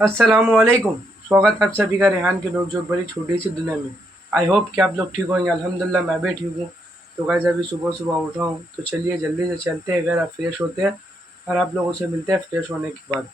अस्सलामुअलैकुम। स्वागत है आप सभी का रेहान के नोक जोक भरी छोटी सी दुनिया में। आई होप कि आप लोग ठीक होंगे। अल्हम्दुलिल्लाह मैं भी ठीक हूँ। तो गाइस अभी सुबह सुबह उठा हूँ, तो चलिए जल्दी से चलते हैं घर, आप फ्रेश होते हैं और आप लोगों से मिलते हैं फ्रेश होने के बाद।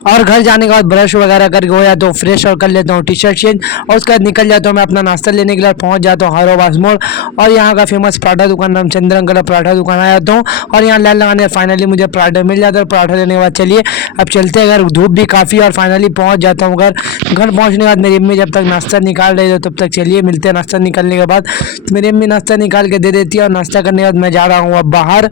और घर जाने के बाद ब्रश वगैरह करके हो जाता हूँ फ्रेश और कर लेता हूँ टी शर्ट चेंज, और उसके बाद निकल जाता हूँ मैं अपना नाश्ता लेने के लिए। पहुँच जाता हूँ हरोबाज मोड़, और यहाँ का फेमस पराठा दुकान नाम चंद्रन का पराठा दुकान आ जाता हूँ, और यहाँ लाइन लगाने फाइनली मुझे पराठा मिल जाता है। पराठा लेने के बाद चलिए अब चलते हैं घर। धूप भी काफ़ी और फाइनली पहुँच जाता हूँ घर। घर पहुँचने के बाद मेरी अम्मी जब तक नाश्ता निकाल रही है तब तक चलिए मिलते हैं। नाश्ता निकलने के बाद मेरी अम्मी नाश्ता निकाल के दे देती है, और नाश्ता करने के बाद मैं जा रहा हूँ अब बाहर।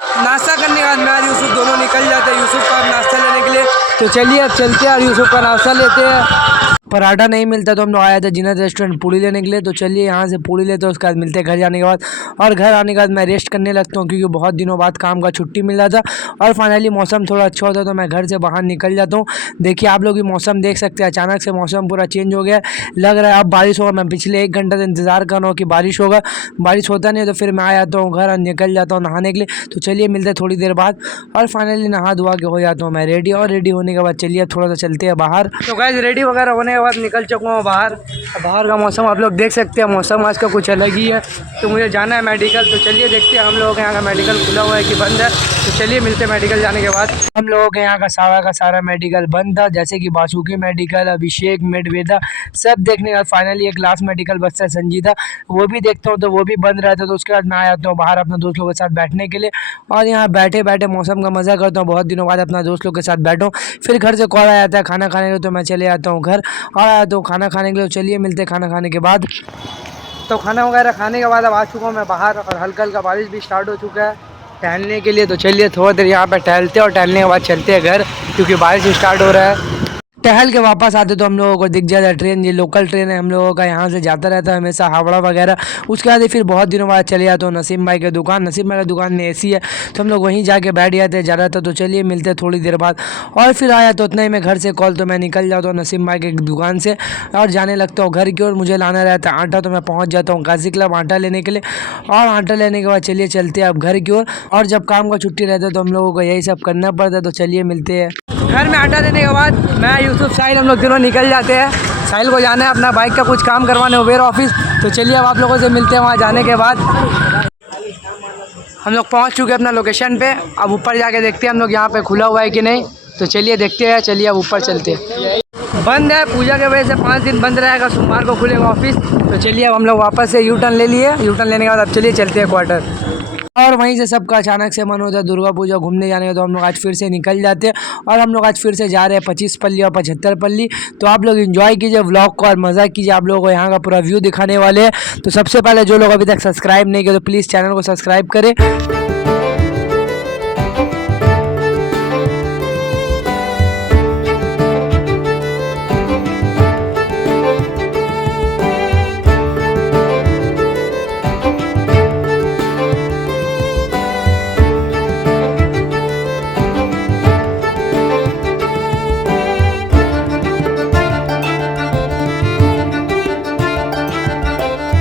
नाश्ता करने के बाद मैं और यूसुफ दोनों निकल जाते हैं यूसुफ का नाश्ता लेने के लिए। तो चलिए अब चलते हैं और यूसुफ का नाश्ता लेते हैं। पराठा नहीं मिलता तो हम लोग आया था जिन्नत रेस्टोरेंट पूड़ी लेने के लिए। तो चलिए यहाँ से पूड़ी लेते हैं, उसके बाद मिलते हैं घर जाने के बाद। और घर आने के बाद मैं रेस्ट करने लगता हूँ, क्योंकि बहुत दिनों बाद काम का छुट्टी मिल रहा था, और फाइनली मौसम थोड़ा अच्छा होता है तो मैं घर से बाहर निकल जाता हूँ। देखिए आप लोग भी मौसम देख सकते हैं, अचानक से मौसम पूरा चेंज हो गया, लग रहा है अब बारिश होगा। मैं पिछले 1 घंटे से इंतज़ार कर रहा हूँ कि बारिश होगा, बारिश होता नहीं है। तो फिर मैं आ जाता हूँ घर और निकल जाता हूँ नहाने के लिए। तो चलिए मिलते हैं थोड़ी देर बाद, और फाइनली नहा धुआ के हो जाता हूँ मैं रेडी। और रेडी होने के बाद चलिए थोड़ा सा चलते हैं बाहर। तो गाइस रेडी वगैरह होने के बाद निकल चुका हूँ बाहर। बाहर का मौसम आप लोग देख सकते हैं, मौसम आज का कुछ अलग ही है। तो मुझे जाना है मेडिकल, तो चलिए देखते हैं हम लोगों के यहाँ का मेडिकल खुला हुआ है कि बंद है। तो चलिए मिलते हैं मेडिकल जाने के बाद। हम लोगों के यहाँ का सारा मेडिकल बंद था, जैसे कि बासुकी मेडिकल, अभिषेक, मेडवेदा, सब देखने के बाद फाइनली एक लास्ट मेडिकल बचता है संजीदा, वो भी देखता हूँ तो वो भी बंद रहता है। तो उसके बाद मैं आ जाता हूँ बाहर अपने दोस्त लोगों के साथ बैठने के लिए, और यहाँ बैठे बैठे मौसम का मज़ा करता हूँ। बहुत दिनों बाद अपना दोस्त लोग के साथ बैठा हूँ। फिर घर से कॉल आ जाता है खाना खाने के लिए, तो मैं चले जाता हूँ घर, और आया तो खाना खाने के लिए। चलिए मिलते हैं खाना खाने के बाद। तो खाना वगैरह खाने के बाद अब आ चुका हूँ मैं बाहर, और हल्का हल्का बारिश भी स्टार्ट हो चुका है टहलने के लिए। तो चलिए थोड़ा देर यहाँ पे टहलते हैं, और टहलने के बाद चलते हैं घर, क्योंकि बारिश स्टार्ट हो रहा है। टहल के वापस आते तो हम लोगों को दिख जाता है ट्रेन, ये लोकल ट्रेन है हम लोगों का, यहाँ से जाता रहता है हमेशा हावड़ा वगैरह। उसके बाद फिर बहुत दिनों बाद चले जाते हो नसीम भाई के दुकान। नसीम भाई की दुकान में एसी है, तो हम लोग वहीं जाके बैठ जाते हैं ज़्यादातर। तो चलिए मिलते हैं थोड़ी देर बाद। और फिर आया तो उतना ही मैं घर से कॉल, तो मैं निकल जाता हूँ नसीम भाई की दुकान से, और जाने लगता हूँ घर की ओर। मुझे लाना रहता है आटा, तो मैं पहुँच जाता हूँ गाजी क्लब आटा लेने के लिए। और आटा लेने के बाद चलिए चलते हैं अब घर की ओर। और जब काम का छुट्टी रहता है तो हम लोगों को यही सब करना पड़ता है। तो चलिए मिलते हैं घर में। आटा देने के बाद मैं यूसुफ साहिल हम लोग तीनों निकल जाते हैं। साहिल को जाना है अपना बाइक का कुछ काम करवाने उबेर ऑफिस। तो चलिए अब आप लोगों से मिलते हैं वहाँ जाने के बाद। हम लोग पहुँच चुके हैं अपना लोकेशन पे। अब ऊपर जाके देखते हैं हम लोग यहाँ पे खुला हुआ है कि नहीं। तो चलिए देखते हैं, चलिए अब ऊपर चलते हैं। बंद है, पूजा की वजह से 5 दिन बंद रहेगा, सोमवार को खुलेगा ऑफिस। तो चलिए अब हम लोग वापस से यू टर्न ले लिए। यू टर्न लेने के बाद अब चलिए चलते हैं क्वार्टर। और वहीं से सबका अचानक से मन होता है दुर्गा पूजा घूमने जाने का, तो हम लोग आज फिर से निकल जाते हैं। और हम लोग आज फिर से जा रहे हैं 25 पल्ली और 75 पल्ली। तो आप लोग एंजॉय कीजिए व्लॉग को और मज़ा कीजिए, आप लोगों को यहाँ का पूरा व्यू दिखाने वाले हैं। तो सबसे पहले जो लोग अभी तक सब्सक्राइब नहीं किए तो प्लीज़ चैनल को सब्सक्राइब करें।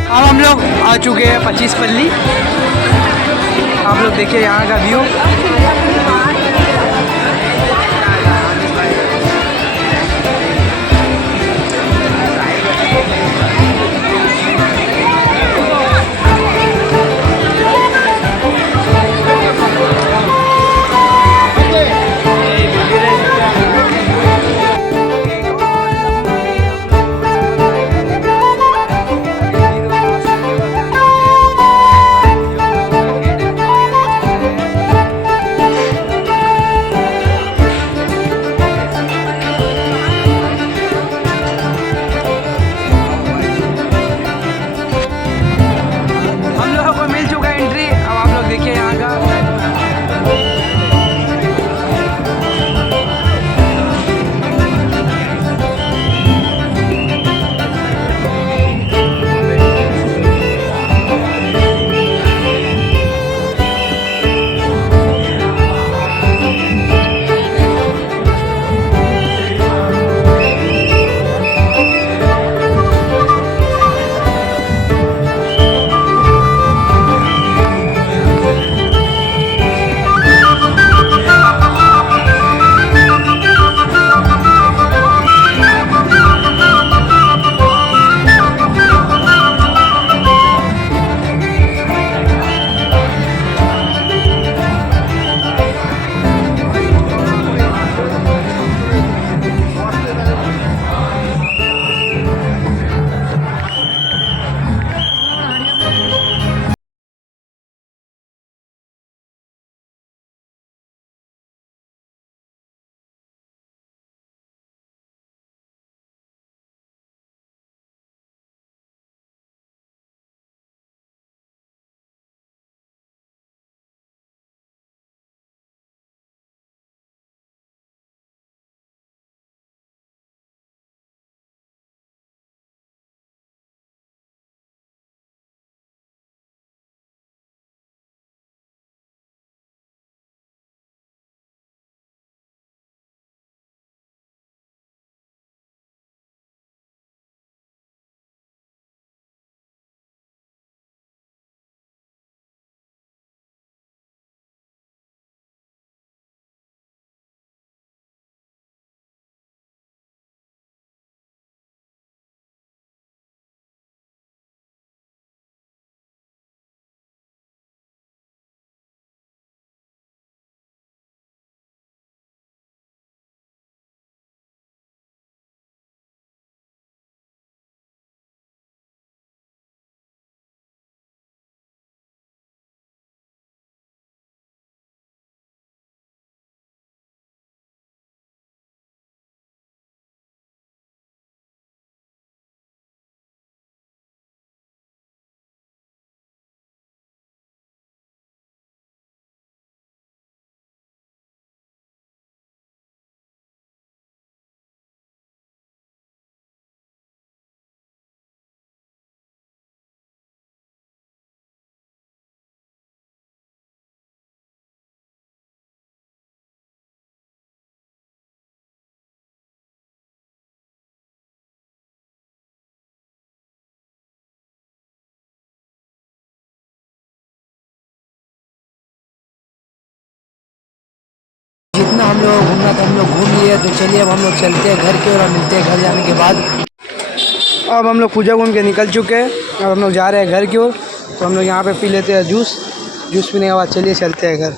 अब हम लोग आ चुके हैं 25 पल्ली। आप लोग देखिए यहाँ का व्यू। तो घूमना तो हम लोग घूम लिए। तो चलिए अब हम लोग चलते हैं घर की ओर और मिलते हैं घर जाने के बाद। अब हम लोग पूजा घूम के निकल चुके हैं। अब हम लोग जा रहे हैं घर की ओर। तो हम लोग यहाँ पे पी लेते हैं जूस। जूस पीने के बाद चलिए चलते हैं घर।